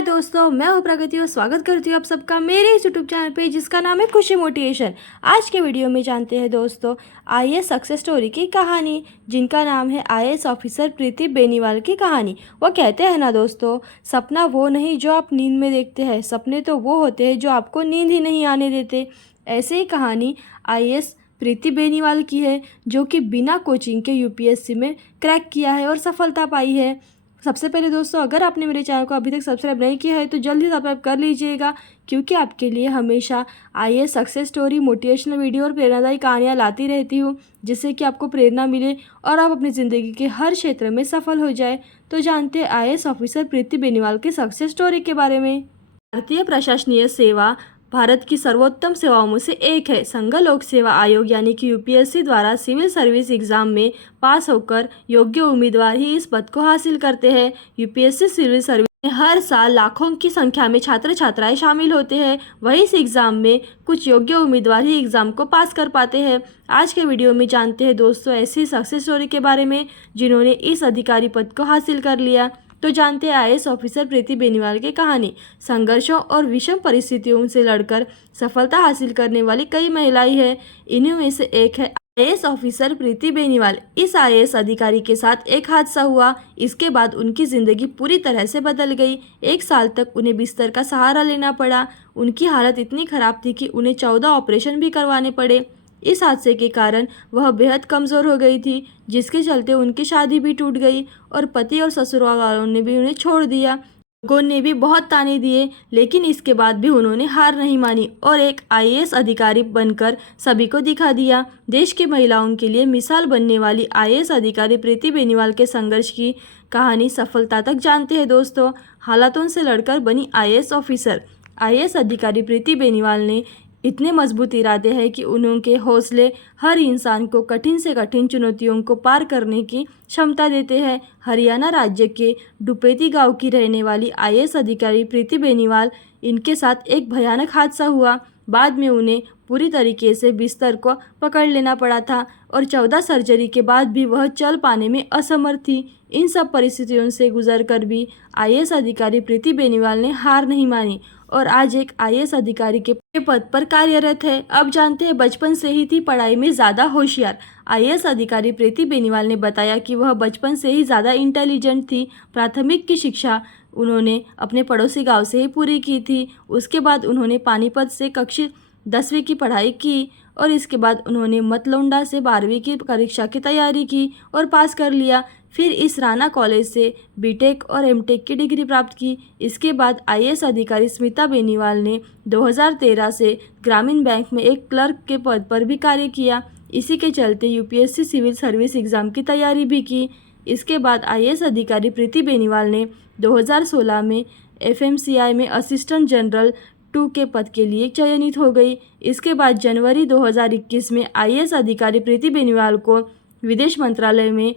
हाय दोस्तों, मैं हूँ प्रगति और स्वागत करती हूँ आप सबका मेरे इस यूट्यूब चैनल पे जिसका नाम है खुशी मोटिवेशन। आज के वीडियो में जानते हैं दोस्तों आईएएस सक्सेस स्टोरी की कहानी, जिनका नाम है आईएएस ऑफिसर प्रीति बेनीवाल की कहानी। वो कहते हैं ना दोस्तों, सपना वो नहीं जो आप नींद में देखते हैं, सपने तो वो होते हैं जो आपको नींद ही नहीं आने देते। ऐसे ही कहानी आईएएस प्रीति बेनीवाल की है, जो कि बिना कोचिंग के यूपीएससी में क्रैक किया है और सफलता पाई है। सबसे पहले दोस्तों, अगर आपने मेरे चैनल को अभी तक सब्सक्राइब नहीं किया है तो जल्दी सब्सक्राइब कर लीजिएगा, क्योंकि आपके लिए हमेशा IAS success story, motivational video और प्रेरणादायी कहानियाँ लाती रहती हूँ, जिससे कि आपको प्रेरणा मिले और आप अपनी ज़िंदगी के हर क्षेत्र में सफल हो जाए। तो जानते हैं आईएएस ऑफिसर प्रीति बेनीवाल की सक्सेस स्टोरी के बारे में। भारतीय प्रशासनीय सेवा भारत की सर्वोत्तम सेवाओं में से एक है। संघ लोक सेवा आयोग यानी कि यूपीएससी द्वारा सिविल सर्विस एग्जाम में पास होकर योग्य उम्मीदवार ही इस पद को हासिल करते हैं। यूपीएससी सिविल सर्विस में हर साल लाखों की संख्या में छात्र छात्राएं शामिल होते हैं। वहीं इस एग्जाम में कुछ योग्य उम्मीदवार ही एग्जाम को पास कर पाते हैं। आज के वीडियो में जानते हैं दोस्तों ऐसी सक्सेस स्टोरी के बारे में जिन्होंने इस अधिकारी पद को हासिल कर लिया। तो जानते हैं आईएएस ऑफिसर प्रीति बेनीवाल की कहानी। संघर्षों और विषम परिस्थितियों से लड़कर सफलता हासिल करने वाली कई महिलाएं हैं। इन्हीं में से एक है आईएएस ऑफिसर प्रीति बेनीवाल। इस आईएएस अधिकारी के साथ एक हादसा हुआ। इसके बाद उनकी जिंदगी पूरी तरह से बदल गई। 1 साल तक उन्हें बिस्तर का सहारा लेना पड़ा। उनकी हालत इतनी खराब थी कि उन्हें 14 ऑपरेशन भी करवाने पड़े। इस हादसे के कारण वह बेहद कमज़ोर हो गई थी, जिसके चलते उनकी शादी भी टूट गई और पति और ससुराल वालों ने भी उन्हें छोड़ दिया। लोगों ने भी बहुत ताने दिए, लेकिन इसके बाद भी उन्होंने हार नहीं मानी और एक आईएएस अधिकारी बनकर सभी को दिखा दिया। देश की महिलाओं के लिए मिसाल बनने वाली आईएएस अधिकारी प्रीति बेनीवाल के संघर्ष की कहानी सफलता तक जानते हैं दोस्तों। हालातों से लड़कर बनी आईएएस ऑफिसर। आईएएस अधिकारी प्रीति बेनीवाल ने इतने मजबूत इरादे हैं कि उनके हौसले हर इंसान को कठिन से कठिन चुनौतियों को पार करने की क्षमता देते हैं। हरियाणा राज्य के डुपेती गांव की रहने वाली आईएएस अधिकारी प्रीति बेनीवाल, इनके साथ एक भयानक हादसा हुआ। बाद में उन्हें पूरी तरीके से बिस्तर को पकड़ लेना पड़ा था और 14 सर्जरी के बाद भी वह चल पाने में असमर्थ थी। इन सब परिस्थितियों से गुजरकर भी आईएएस अधिकारी प्रीति बेनीवाल ने हार नहीं मानी और आज एक आईएएस अधिकारी के पद पर कार्यरत है। अब जानते हैं बचपन से ही थी पढ़ाई में ज़्यादा होशियार। आईएएस अधिकारी प्रीति बेनीवाल ने बताया कि वह बचपन से ही ज़्यादा इंटेलिजेंट थी। प्राथमिक की शिक्षा उन्होंने अपने पड़ोसी गांव से ही पूरी की थी। उसके बाद उन्होंने पानीपत से कक्षा 10वीं की पढ़ाई की और इसके बाद उन्होंने मतलौंडा से 12वीं की परीक्षा की तैयारी की और पास कर लिया। फिर इस राणा कॉलेज से बीटेक और एमटेक की डिग्री प्राप्त की। इसके बाद आईएएस अधिकारी स्मिता बेनीवाल ने 2013 से ग्रामीण बैंक में एक क्लर्क के पद पर भी कार्य किया। इसी के चलते यूपीएससी सिविल सर्विस एग्ज़ाम की तैयारी भी की। इसके बाद आईएएस अधिकारी प्रीति बेनीवाल ने 2016 में एफएमसीआई में असिस्टेंट जनरल 2 के पद के लिए चयनित हो गई। इसके बाद जनवरी 2021 में आईएएस अधिकारी प्रीति बेनीवाल को विदेश मंत्रालय में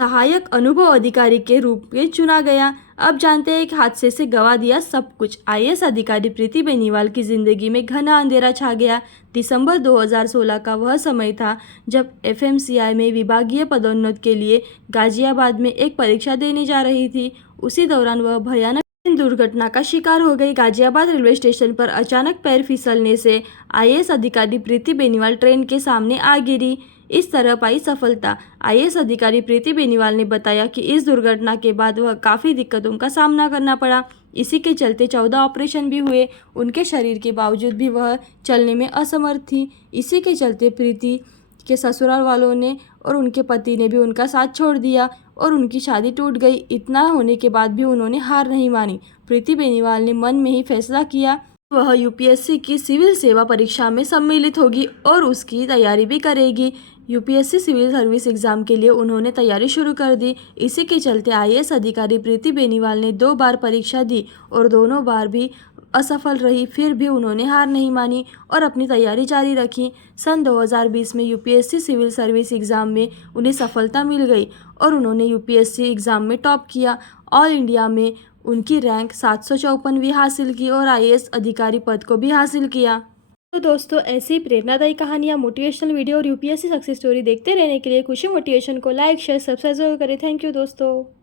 सहायक अनुभव अधिकारी के रूप में चुना गया। अब जानते हैं एक हादसे से गंवा दिया सब कुछ। आईएएस अधिकारी प्रीति बेनीवाल की जिंदगी में घना अंधेरा छा गया। दिसंबर 2016 का वह समय था जब एफएमसीआई में विभागीय पदोन्नति के लिए गाजियाबाद में एक परीक्षा देने जा रही थी। उसी दौरान वह भयानक दुर्घटना का शिकार हो गई। गाजियाबाद रेलवे स्टेशन पर अचानक पैर फिसलने से आईएएस अधिकारी प्रीति बेनीवाल ट्रेन के सामने आ गिरी। इस तरह पाई सफलता। आईएएस अधिकारी प्रीति बेनीवाल ने बताया कि इस दुर्घटना के बाद वह काफ़ी दिक्कतों का सामना करना पड़ा। इसी के चलते 14 ऑपरेशन भी हुए। उनके शरीर के बावजूद भी वह चलने में असमर्थ थी। इसी के चलते प्रीति के ससुराल वालों ने और उनके पति ने भी उनका साथ छोड़ दिया और उनकी शादी टूट गई। इतना होने के बाद भी उन्होंने हार नहीं मानी। प्रीति बेनीवाल ने मन में ही फैसला किया वह यूपीएससी की सिविल सेवा परीक्षा में सम्मिलित होगी और उसकी तैयारी भी करेगी। यूपीएससी सिविल सर्विस एग्जाम के लिए उन्होंने तैयारी शुरू कर दी। इसी के चलते आईएएस अधिकारी प्रीति बेनीवाल ने 2 बार परीक्षा दी और दोनों बार भी असफल रही। फिर भी उन्होंने हार नहीं मानी और अपनी तैयारी जारी रखी। सन 2020 में यूपीएससी सिविल सर्विस एग्ज़ाम में उन्हें सफलता मिल गई और उन्होंने यूपीएससी एग्ज़ाम में टॉप किया। ऑल इंडिया में उनकी रैंक 754वीं हासिल की और आईएएस अधिकारी पद को भी हासिल किया। तो दोस्तों ऐसी प्रेरणादायी कहानियाँ, मोटिवेशनल वीडियो और यूपीएससी सक्सेस स्टोरी देखते रहने के लिए खुशी मोटिवेशन को लाइक शेयर सब्सक्राइब जरूर करें। थैंक यू दोस्तों।